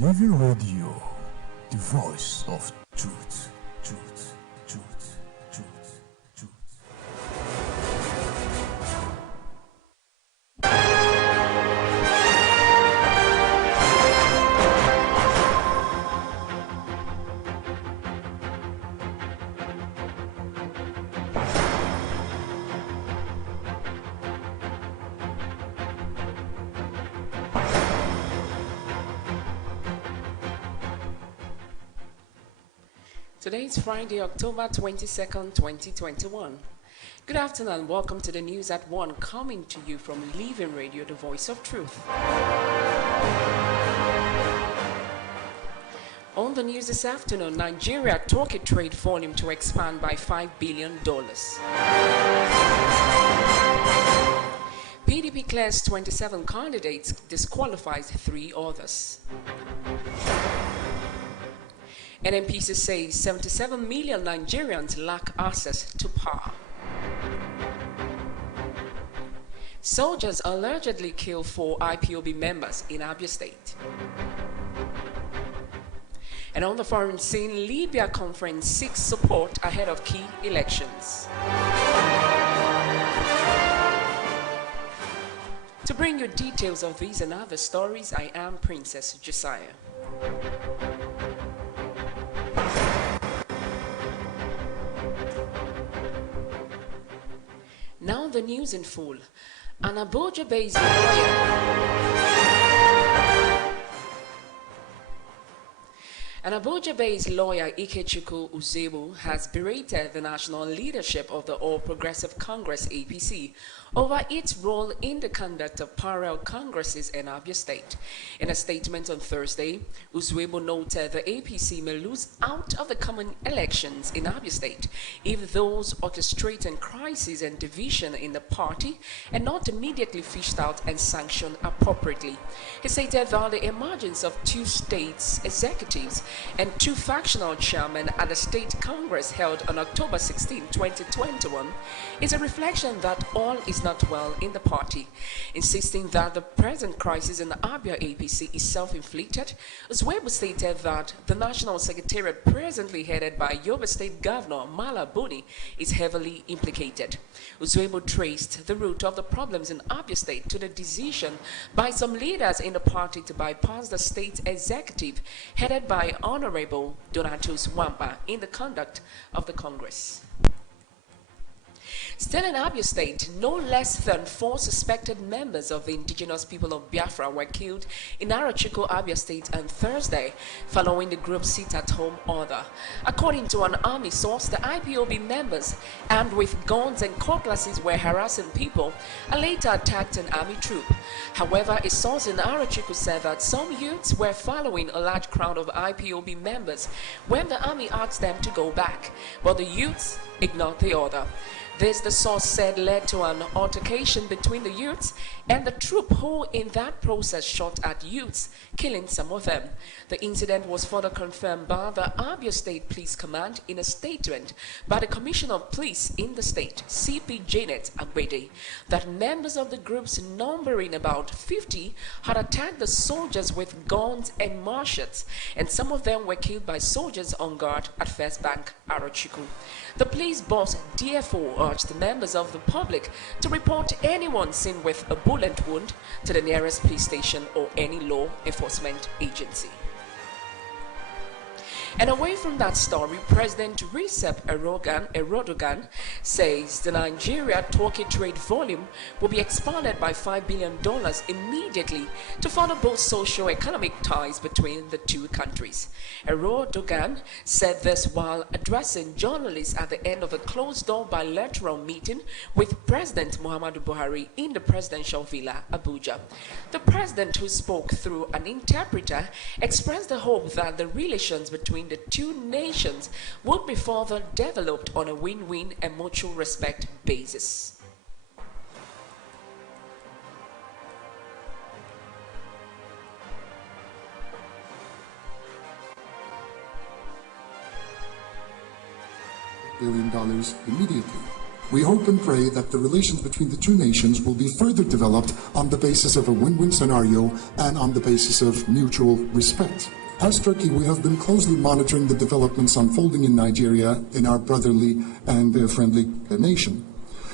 Living Radio, the voice of truth, truth, truth, truth, truth. Today is Friday, October 22nd, 2021. Good afternoon and welcome to the news at 1, coming to you from Living Radio, the voice of truth. On the news this afternoon, Nigeria target trade volume to expand by $5 billion. PDP clears 27 candidates, disqualifies 3 others. NNPC says 77 million Nigerians lack access to power. Soldiers allegedly killed 4 IPOB members in Abia State. And on the foreign scene, Libya conference seeks support ahead of key elections. To bring you details of these and other stories, I am Princess Josiah. Now the news in full. An Abuja-based lawyer, Ikechukwu Uzebu, has berated the national leadership of the All Progressive Congress (APC) over its role in the conduct of parallel congresses in Abia State. In a statement on Thursday, Uzebu noted the APC may lose out of the common elections in Abia State if those orchestrating crisis and division in the party are not immediately fished out and sanctioned appropriately. He stated that the emergence of 2 states executives and 2 factional chairmen at the State Congress held on October 16, 2021 is a reflection that all is not well in the party. Insisting that the present crisis in the Abia APC is self-inflicted, Uzebu stated that the National Secretariat presently headed by Yobe State Governor Mala Buni is heavily implicated. Uzebu traced the root of the problems in Abia State to the decision by some leaders in the party to bypass the state executive headed by Honorable Donatus Wampa in the conduct of the Congress. Still in Abia State, no less than 4 suspected members of the indigenous people of Biafra were killed in Arochukwu, Abia State on Thursday, following the group's sit-at-home order. According to an army source, the IPOB members, armed with guns and cutlasses, were harassing people and later attacked an army troop. However, a source in Arochukwu said that some youths were following a large crowd of IPOB members when the army asked them to go back, but the youths ignored the order. This, the source said, led to an altercation between the youths and the troop, who in that process shot at youths, killing some of them. The incident was further confirmed by the Abia State Police Command in a statement by the Commissioner of Police in the state, CP Janet Agbede, that members of the groups, numbering about 50, had attacked the soldiers with guns and machetes, and some of them were killed by soldiers on guard at First Bank, Arochukwu. The police boss, DFO, urged the members of the public to report anyone seen with a bullet wound to the nearest police station or any law enforcement agency. And away from that story, President Recep Erdogan says the Nigeria-Turkey trade volume will be expanded by $5 billion immediately to further boost socio-economic ties between the 2 countries. Erdogan said this while addressing journalists at the end of a closed-door bilateral meeting with President Muhammadu Buhari in the presidential villa, Abuja. The president, who spoke through an interpreter, expressed the hope that the relations between the 2 nations would be further developed on a win-win and mutual respect basis. $1 billion immediately We hope and pray that the relations between the two nations will be further developed on the basis of a win-win scenario and on the basis of mutual respect. As Turkey, we have been closely monitoring the developments unfolding in Nigeria, in our brotherly and friendly nation.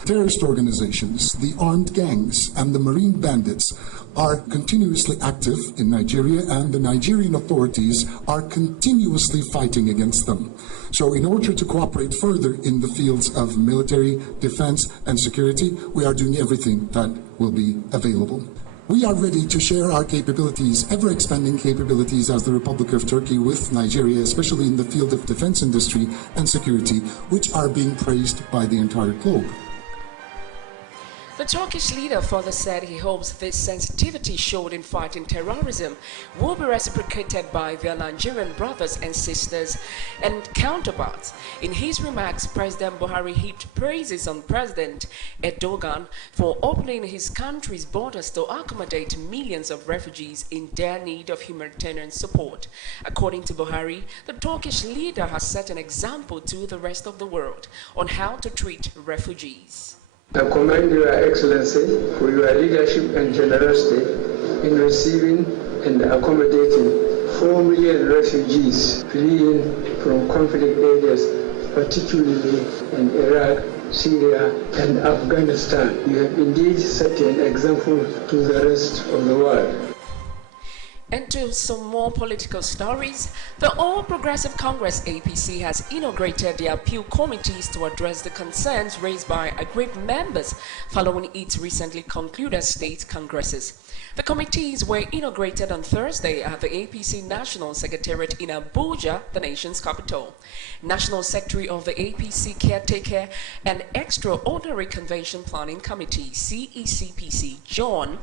Terrorist organizations, the armed gangs, and the marine bandits are continuously active in Nigeria, and the Nigerian authorities are continuously fighting against them. So in order to cooperate further in the fields of military, defense, and security, we are doing everything that will be available. We are ready to share our capabilities, ever-expanding capabilities as the Republic of Turkey with Nigeria, especially in the field of defense industry and security, which are being praised by the entire globe. The Turkish leader further said he hopes this sensitivity showed in fighting terrorism will be reciprocated by their Nigerian brothers and sisters and counterparts. In his remarks, President Buhari heaped praises on President Erdogan for opening his country's borders to accommodate millions of refugees in their need of humanitarian support. According to Buhari, the Turkish leader has set an example to the rest of the world on how to treat refugees. I commend Your Excellency for your leadership and generosity in receiving and accommodating 4 million refugees fleeing from conflict areas, particularly in Iraq, Syria, and Afghanistan. You have indeed set an example to the rest of the world. And to some more political stories, the All Progressive Congress APC has inaugurated the appeal committees to address the concerns raised by aggrieved members following its recently concluded state congresses. The committees were inaugurated on Thursday at the APC National Secretariat in Abuja, the nation's capital. National Secretary of the APC Caretaker and Extraordinary Convention Planning Committee, CECPC, John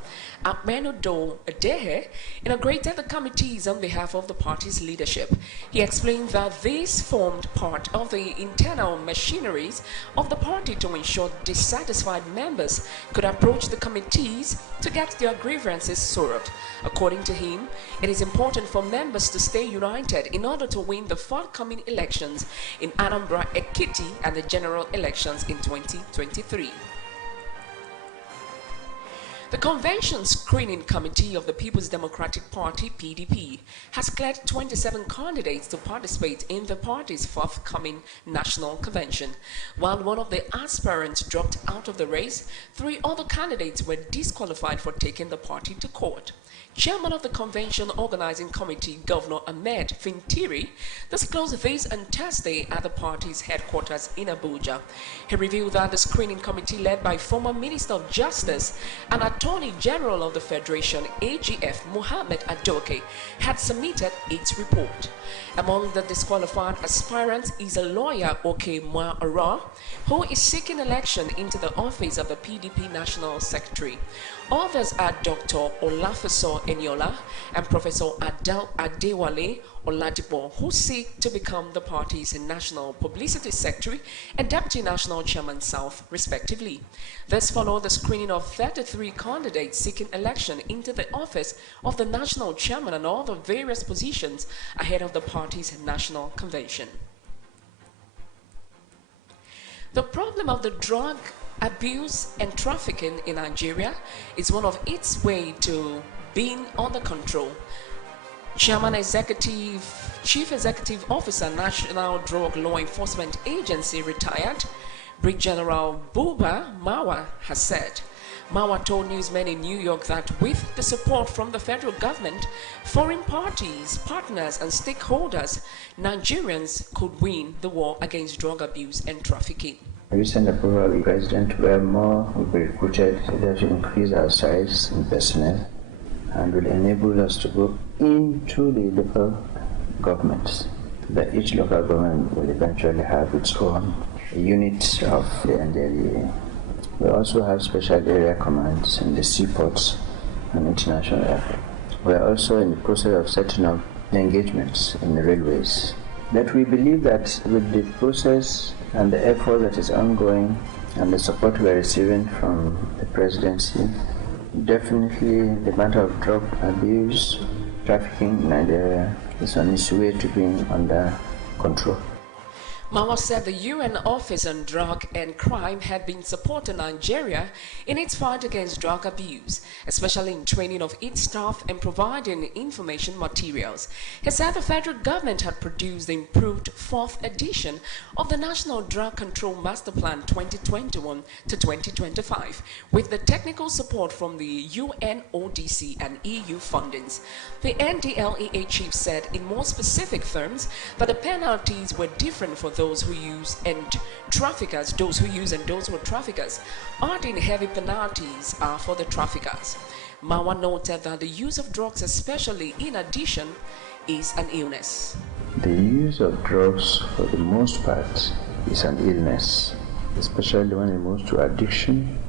Akmenudo Adehe, inaugurated the committees on behalf of the party's leadership. He explained that this formed part of the internal machineries of the party to ensure dissatisfied members could approach the committees to get their grievances sorted. According to him, it is important for members to stay united in order to win the forthcoming elections in Anambra, Ekiti, and the general elections in 2023. The Convention Screening Committee of the People's Democratic Party, PDP, has cleared 27 candidates to participate in the party's forthcoming national convention. While one of the aspirants dropped out of the race, 3 other candidates were disqualified for taking the party to court. Chairman of the Convention Organizing Committee, Governor Ahmed Fintiri, disclosed this on Thursday at the party's headquarters in Abuja. He revealed that the screening committee, led by former Minister of Justice and Attorney General of the Federation, AGF, Mohammed Adoke, had submitted its report. Among the disqualified aspirants is a lawyer, Oke Mwaara, who is seeking election into the office of the PDP National Secretary. Others are Dr. Olafeso Eniola and Professor Adewale Oladipo, who seek to become the party's National Publicity Secretary and Deputy National Chairman South, respectively. This followed the screening of 33 candidates seeking election into the office of the National Chairman and other various positions ahead of the party's National Convention. The problem of the drug abuse and trafficking in Nigeria is one of its way to being under control. Chief Executive Officer, National Drug Law Enforcement Agency, retired Brigadier General Buba Marwa has said. Marwa told newsmen in New York that with the support from the federal government, foreign parties, partners, and stakeholders, Nigerians could win the war against drug abuse and trafficking. Recent approval of the President where more will be recruited to increase our size in personnel and will enable us to go into the local governments. That each local government will eventually have its own unit of the NDLEA. We also have special area commands in the seaports and international airport. We are also in the process of setting up engagements in the railways. But we believe that with the process and the effort that is ongoing and the support we are receiving from the presidency, definitely the matter of drug abuse, trafficking in Nigeria is on its way to being under control. Mawa said the UN Office on Drug and Crime had been supporting Nigeria in its fight against drug abuse, especially in training of its staff and providing information materials. He said the federal government had produced the improved 4th edition of the National Drug Control Master Plan 2021 to 2025, with the technical support from the UNODC and EU fundings. The NDLEA chief said in more specific terms that the penalties were different for those who use and traffickers, those who use and those who are traffickers, adding heavy penalties are for the traffickers. Mawa noted that the use of drugs, especially in addiction, is an illness. The use of drugs, for the most part, is an illness, especially when it moves to addiction.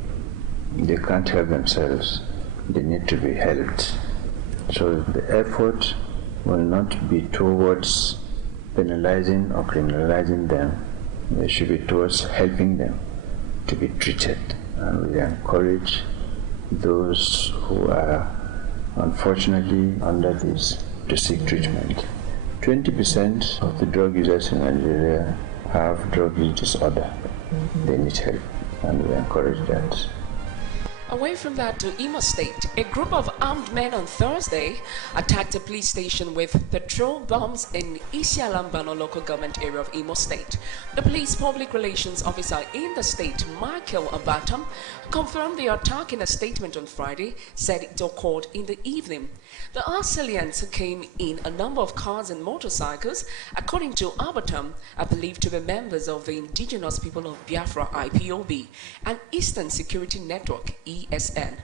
They can't help themselves. They need to be helped. So the effort will not be towards penalizing or criminalizing them. They should be towards helping them to be treated. And we encourage those who are unfortunately under this to seek treatment. 20% of the drug users in Nigeria have drug use disorder. They need help, and we encourage that. Away from that to Imo State, a group of armed men on Thursday attacked a police station with petrol bombs in Isialambano local government area of Imo State. The police public relations officer in the state, Michael Abatam, confirmed the attack in a statement on Friday, said it occurred in the evening. The assailants who came in a number of cars and motorcycles, according to Abatam, are believed to be members of the Indigenous People of Biafra IPOB and Eastern Security Network ESN.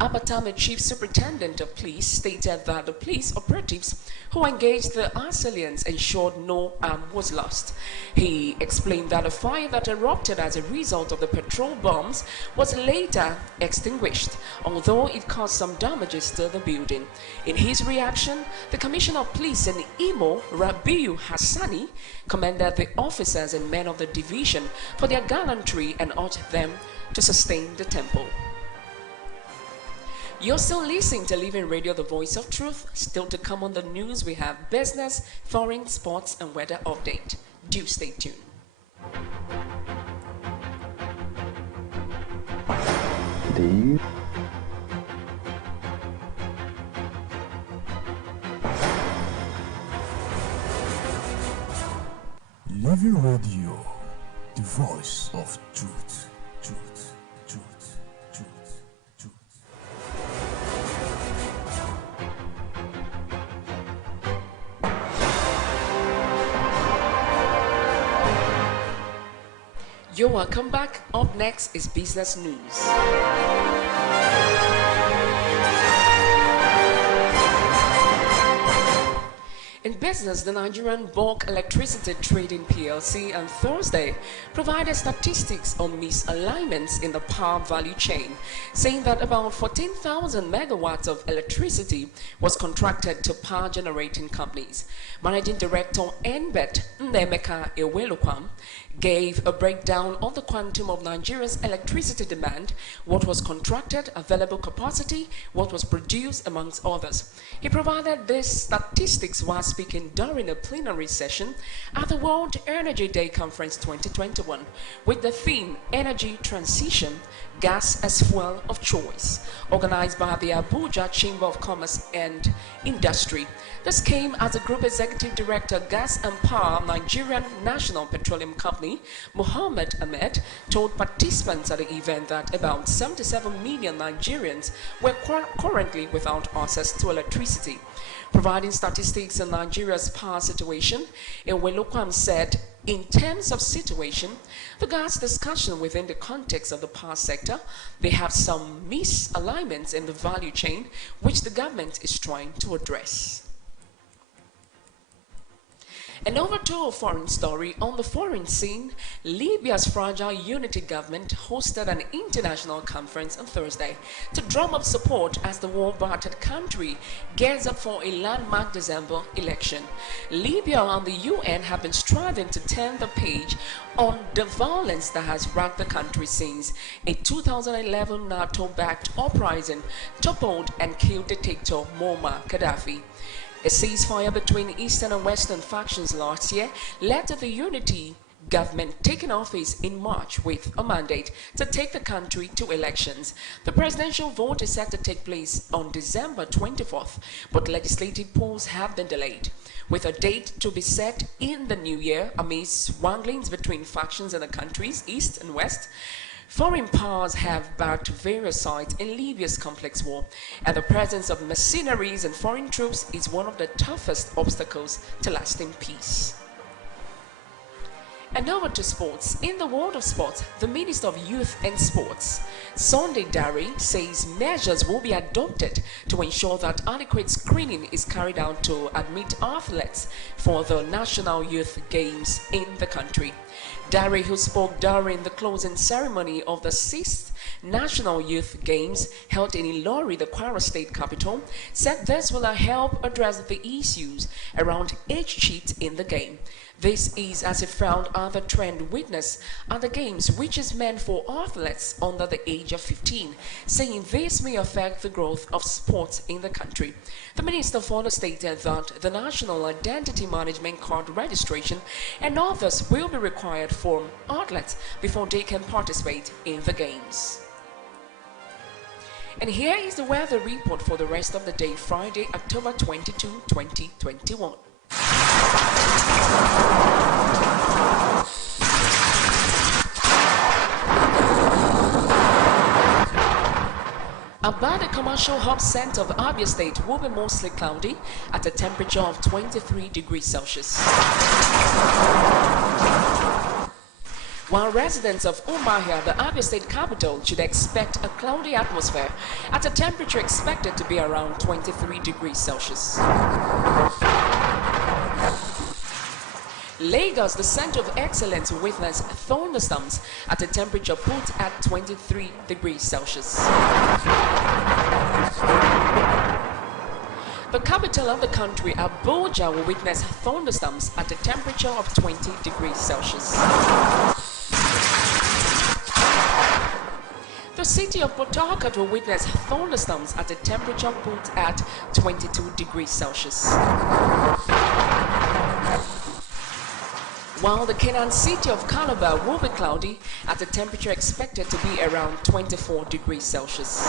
Abatam, the chief superintendent of police, stated that the police operatives who engaged the assailants ensured no arm was lost. He explained that a fire that erupted as a result of the petrol bombs was later extinguished, although it caused some damages to the building. In his reaction, the Commissioner of Police in Imo, Rabiu Hassani, commended the officers and men of the division for their gallantry and urged them to sustain the tempo. You're still listening to Living Radio, the voice of truth. Still to come on the news, we have business, foreign, sports, and weather update. Do stay tuned. Living Radio, the voice of truth, truth, truth, truth, truth. You're welcome back. Up next is business news. In business, the Nigerian Bulk Electricity Trading PLC on Thursday provided statistics on misalignments in the power value chain, saying that about 14,000 megawatts of electricity was contracted to power generating companies. Managing Director NBET Ndemeka Ewelukwam gave a breakdown of the quantum of Nigeria's electricity demand, what was contracted, available capacity, what was produced, amongst others. He provided these statistics while speaking during a plenary session at the World Energy Day Conference 2021 with the theme Energy Transition, Gas as Fuel of Choice, organized by the Abuja Chamber of Commerce and Industry. This came as the Group Executive Director, Gas and Power, Nigerian National Petroleum Company, Mohammed Ahmed, told participants at the event that about 77 million Nigerians were currently without access to electricity. Providing statistics on Nigeria's power situation, Ewelukwam said, in terms of situation, the gas discussion within the context of the power sector, they have some misalignments in the value chain, which the government is trying to address. And over to a foreign story. On the foreign scene, Libya's fragile unity government hosted an international conference on Thursday to drum up support as the war-battered country gears up for a landmark December election. Libya and the UN have been striving to turn the page on the violence that has racked the country since a 2011 NATO-backed uprising toppled and killed dictator Muammar Gaddafi. A ceasefire between eastern and western factions last year led to the unity government taking office in March with a mandate to take the country to elections. The presidential vote is set to take place on December 24th, but legislative polls have been delayed, with a date to be set in the new year amidst wranglings between factions in the country's east and west. Foreign powers have backed various sides in Libya's complex war, and the presence of mercenaries and foreign troops is one of the toughest obstacles to lasting peace. And over to sports. In the world of sports, the Minister of Youth and Sports, Sunday Dare, says measures will be adopted to ensure that adequate screening is carried out to admit athletes for the National Youth Games in the country. Dare, who spoke during the closing ceremony of the 6th National Youth Games held in Ilori, the Kwara State capital, said this will help address the issues around age cheat in the game. This is as he found other trend witnessed at the games, which is meant for athletes under the age of 15, saying this may affect the growth of sports in the country. The minister further stated that the National Identity Management Card registration and others will be required for athletes before they can participate in the games. And here is the weather report for the rest of the day, Friday, October 22, 2021. About the commercial hub center of Abia State will be mostly cloudy at a temperature of 23 degrees Celsius. While residents of Umuahia, the Abia State capital, should expect a cloudy atmosphere at a temperature expected to be around 23 degrees Celsius. Lagos, the center of excellence, witnessed thunderstorms at a temperature put at 23 degrees Celsius. The capital of the country, Abuja, will witness thunderstorms at a temperature of 20 degrees Celsius. The city of Port Harcourt will witness thunderstorms at a temperature put at 22 degrees Celsius. While the Kenyan city of Calabar will be cloudy at a temperature expected to be around 24 degrees Celsius.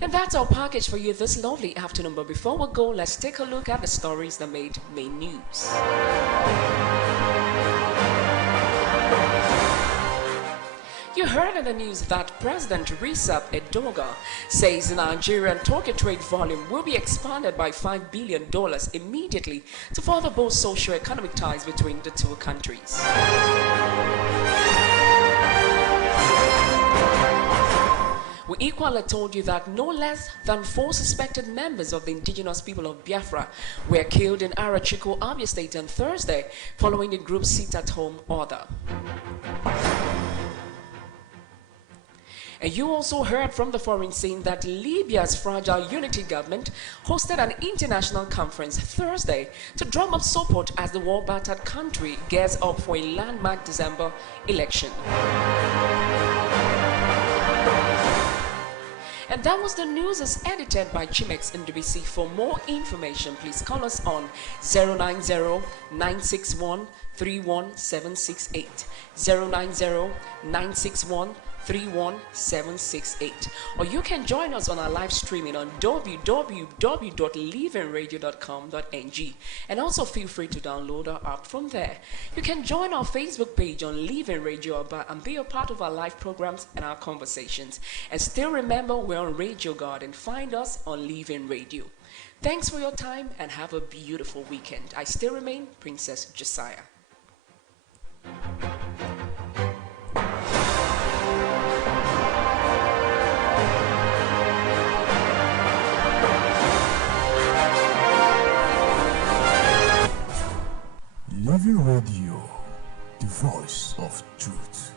And that's our package for you this lovely afternoon. But before we go, let's take a look at the stories that made main news. You heard in the news that President Recep Erdogan says the Nigerian-Turkey trade volume will be expanded by $5 billion immediately to further boost socio-economic ties between the two countries. We equally told you that no less than 4 suspected members of the indigenous people of Biafra were killed in Arachiko, Abia State on Thursday following the group's sit-at-home order. And you also heard from the foreign scene that Libya's fragile unity government hosted an international conference Thursday to drum up support as the war-battered country gears up for a landmark December election. And that was the news as edited by Chimex NDBC. For more information, please call us on 090-961-31768, 090-961-31768, or you can join us on our live streaming on www.livingradio.com.ng, and also feel free to download our app from there. You can join our Facebook page on Living Radio and be a part of our live programs and our conversations. And still remember, we're on Radio Garden. Find us on Living Radio. Thanks for your time and have a beautiful weekend. I still remain Princess Josiah. Living Radio, the voice of truth.